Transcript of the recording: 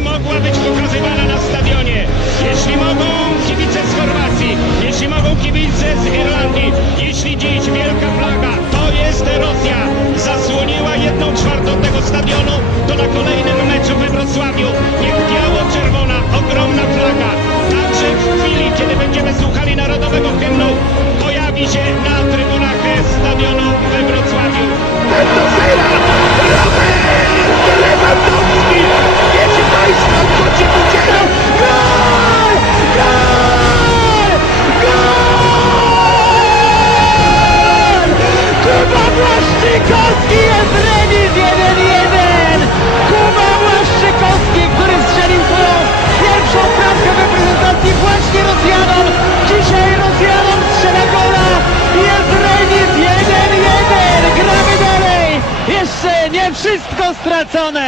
mogła być pokazywana na stadionie. Jeśli mogą kibice z Chorwacji, jeśli mogą kibice z Irlandii, jeśli dziś wielka flaga, to jest Rosja, zasłoniła jedną czwartą tego stadionu, to na kolejnym meczu we Wrocławiu niech biało-czerwona, ogromna flaga, także w chwili, kiedy będziemy słuchali narodowego hymnu, pojawi się na trybunach. Nie wszystko stracone!